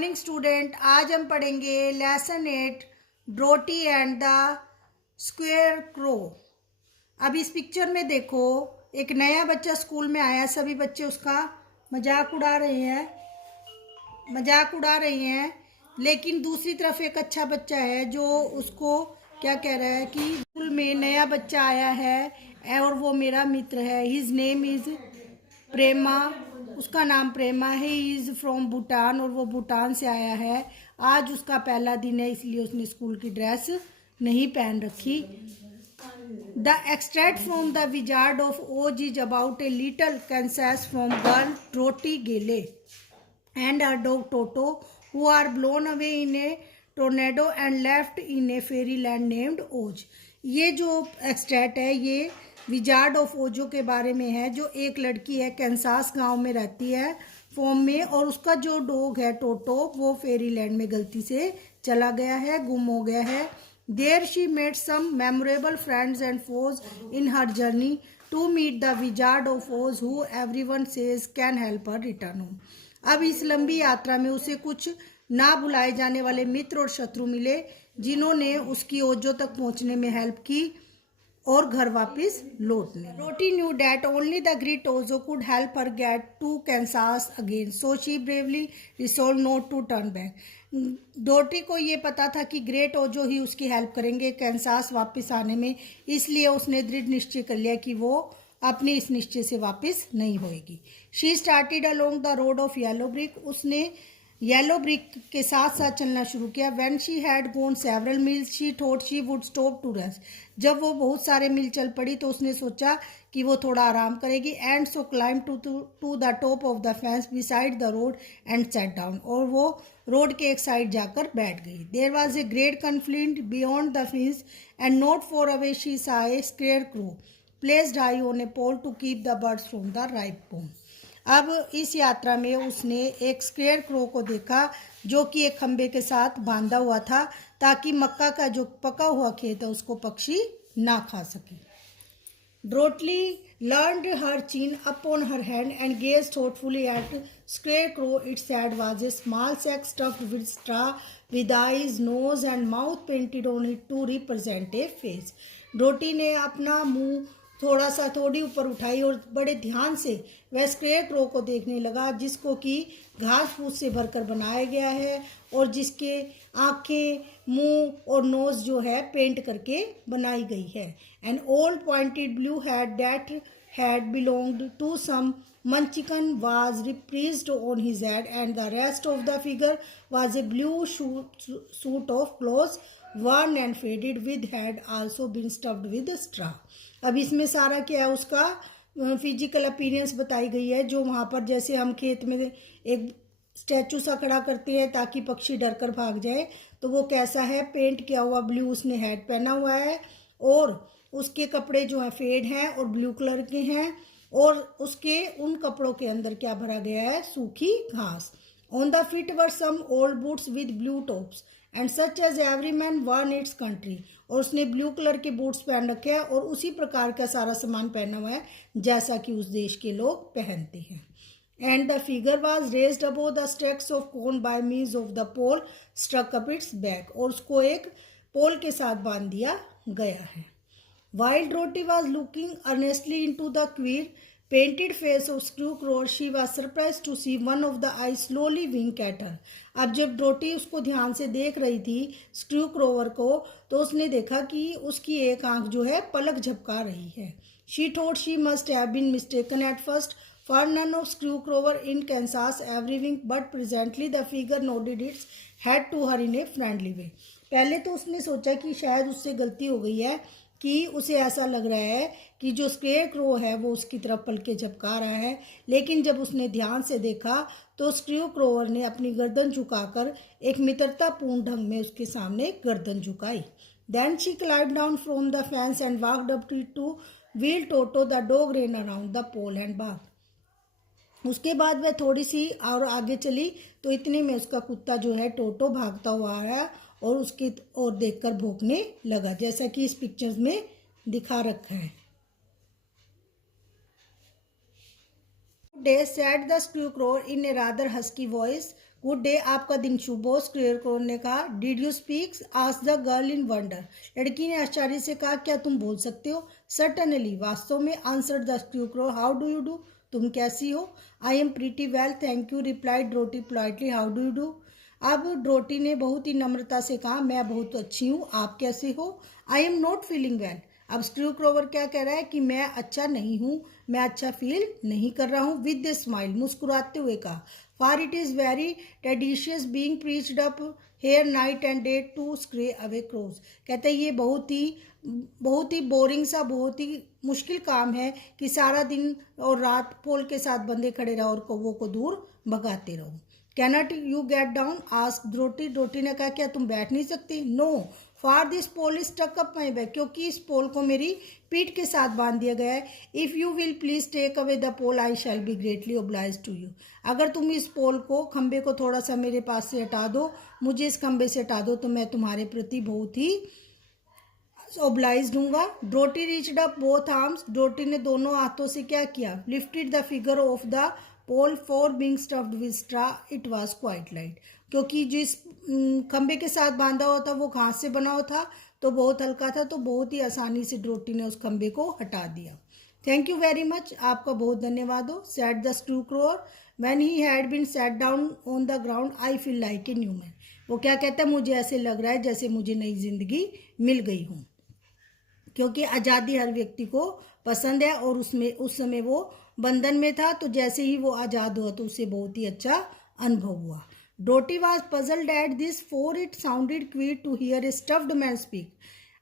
Morning student, आज हम पढ़ेंगे lesson 8 Dorothy and the scarecrow. अब इस पिक्चर में देखो, एक नया बच्चा स्कूल में आया। सभी बच्चे उसका मजाक उड़ा रहे हैं लेकिन दूसरी तरफ एक अच्छा बच्चा है जो उसको क्या कह रहा है कि स्कूल में नया बच्चा आया है और वो मेरा मित्र है। हिज नेम इज़ प्रेमा, उसका नाम प्रेमा है। ही इज़ फ्रॉम भूटान और वो भूटान से आया है। आज उसका पहला दिन है इसलिए उसने स्कूल की ड्रेस नहीं पहन रखी। The extract from the Wizard of Oz is about a little Kansas from girl Dorothy Gale and a dog Toto who are blown away in a tornado and left in a fairyland named ओज। ये जो extract है ये wizard of ओजो के बारे में है, जो एक लड़की है, कैंसास गांव में रहती है फॉर्म में, और उसका जो डॉग है टोटो वो फेरीलैंड में गलती से चला गया है, गुम हो गया है। There she made some memorable friends and foes in her journey to meet the Wizard of Oz who everyone says can help her return home. अब इस लंबी यात्रा में उसे कुछ ना भुलाए जाने वाले मित्र और शत्रु मिले जिन्होंने उसकी ओजो तक पहुंचने में हेल्प की और घर वापस लौटने। Dorothy knew that only the great Oz could help her get to Kansas again, so she bravely resolve not to turn back. डोटी को ये पता था कि ग्रेट ओजो ही उसकी हेल्प करेंगे कैंसास वापस आने में, इसलिए उसने दृढ़ निश्चय कर लिया कि वो अपनी इस निश्चय से वापस नहीं होएगी। She started along the road of yellow brick, उसने येलो ब्रिक के साथ साथ चलना शुरू किया। When she had gone several miles she thought she would stop to rest, जब वो बहुत सारे मील चल पड़ी तो उसने सोचा कि वो थोड़ा आराम करेगी। And so climb to the top of the fence beside the road and sat down, और वो रोड के एक साइड जाकर बैठ गई। There was a great cornfield beyond the fence and not far away she saw a scarecrow placed high on a pole to keep the birds from the ripe palm. अब इस यात्रा में उसने एक square crow को देखा जो कि एक खंबे के साथ बांधा हुआ था ताकि मक्का का जो पका हुआ खेत है उसको पक्षी ना खा सके। Dorothy leaned her chin upon her hand and gazed thoughtfully at Scarecrow. Its head was a small sack stuffed with straw, with eyes, nose and mouth painted on it to represent a face. Doti ने अपना मुंह थोड़ी ऊपर उठाई और बड़े ध्यान से वह स्केयरक्रो को देखने लगा, जिसको कि घास फूस से भरकर बनाया गया है और जिसके आंखें, मुंह और नोज जो है पेंट करके बनाई गई है। An old pointed blue hat that had belonged to some munchkin was replaced on his head, and the rest of the figure was a blue suit of clothes, worn and faded, with head also been stuffed with straw. अब इसमें सारा क्या है, उसका physical appearance बताई गई है, जो वहाँ पर जैसे हम खेत में एक स्टैचू सा खड़ा करते हैं ताकि पक्षी डर कर भाग जाए, तो वो कैसा है, पेंट किया हुआ ब्लू उसने हेड पहना हुआ है और उसके कपड़े जो हैं फेड हैं और ब्लू कलर के हैं, और उसके उन कपड़ों के अंदर क्या भरा गया है, सूखी घास। On the feet were some old boots with blue tops and such as every man one its country, और उसने ब्लू कलर के बूट्स पहन रखे हैं और उसी प्रकार का सारा सामान पहना हुआ है जैसा कि उस देश के लोग पहनते हैं। And the figure was raised above the stacks of corn by means of the pole struck up its back, और उसको एक पोल के साथ बांध दिया गया है। While Dorothy was looking earnestly into the queer, painted face of Scarecrow, she was surprised to see one of the eyes slowly wink at her. अब जब डोटी उसको ध्यान से देख रही थी स्क्रूक्रोवर को, तो उसने देखा कि उसकी एक आंख जो है पलक झपका रही है। She thought she must have been mistaken at first, for none of Scarecrow in Kansas every wink, but presently the figure nodded its head to her in a friendly way. पहले तो उसने सोचा कि शायद उससे गलती हो गई है, कि उसे ऐसा लग रहा है कि जो स्केयरक्रो है वो उसकी तरफ पलके झपका रहा है, लेकिन जब उसने ध्यान से देखा तो स्क्रूक्रोवर ने अपनी गर्दन झुकाकर एक मित्रतापूर्ण ढंग में उसके सामने गर्दन झुकाई। Then she climbed down from the fence and walked up to wheel Toto the dog ran around the pole and bath. उसके बाद वह थोड़ी सी और आगे चली तो इतने में उसका कुत्ता जो है टोटो भागता हुआ आ रहा और उसकी ओर देखकर भौंकने लगा, जैसा कि इस पिक्चर्स में दिखा रखा है। Day said the Scarecrow in a rather husky voice, good day, आपका दिन शुभ हो। स्क्रूक्रोवर ने कहा, did you speak, asked the girl in wonder. लड़की ने आश्चर्य से कहा, क्या तुम बोल सकते हो? सर्टनली, वास्तव में, answered the scarecrow. How do you do, तुम कैसी हो? I am pretty well thank you, replied Dorothy politely. How do you do. अब ड्रोटी ने बहुत ही नम्रता से कहा, मैं बहुत अच्छी हूँ, आप कैसे हो? I am not feeling well. अब स्क्रूक्रोवर क्या कह रहा है कि मैं अच्छा नहीं हूँ, मैं अच्छा फील नहीं कर रहा हूँ। विद द स्माइल, मुस्कुराते हुए कहा, for it is very tedious being perched up here night and day to scare away crows. कहते हैं ये बहुत ही बोरिंग सा, बहुत ही मुश्किल काम है कि सारा दिन और रात पोल के साथ बंधे खड़े रहो और कौवों को दूर भगाते रहो। Cannot you get down, asked Dorothy. Dorothy ने कहा, क्या तुम बैठ नहीं सकती? No, for this pole is stuck up my back, क्योंकि इस पोल को मेरी पीठ के साथ बांध दिया गया है। If you will please take away the pole I shall be greatly oblige to you. अगर तुम इस पोल को, खंबे को थोड़ा सा मेरे पास से हटा दो, मुझे इस खंबे से हटा दो, तो मैं तुम्हारे प्रति बहुत ही ओब्लाइज दूंगा। Dorothy reached up both arms, Dorothy ने दोनों हाथों से क्या किया? Lifted the figure of the pole for being stuffed with straw, it was quite light. क्योंकि जिस खंबे के साथ बांधा हुआ था वो घास से बना हुआ था, तो बहुत हल्का था, तो बहुत ही आसानी से ड्रोटी ने उस खंबे को हटा दिया। थैंक यू वेरी मच, आपका बहुत धन्यवाद हो। Said the scarecrow when he had been set down on the ground, I feel like a new man. वो क्या कहता है, मुझे ऐसे लग रहा है जैसे मुझे नई जिंदगी मिल गई हूँ। क्योंकि आज़ादी हर व्यक्ति को पसंद है, और उसमें उस समय वो बंधन में था, तो जैसे ही वो आज़ाद हुआ तो उसे बहुत ही अच्छा अनुभव हुआ। डोटी was puzzled at this, for it sounded queer to hear a stuffed man speak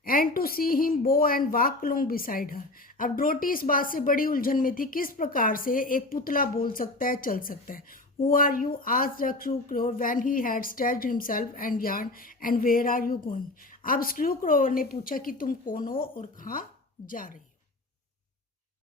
and to see him bow and walk along beside her. अब डोटी इस बात से बड़ी उलझन में थी, किस प्रकार से एक पुतला बोल सकता है, चल सकता है। Who are you? asked the Screwcrow when he had stretched himself and yawned. And where are you going? अब स्क्रूक्रोवर ने पूछा कि तुम कौन हो और कहाँ जा रही हो।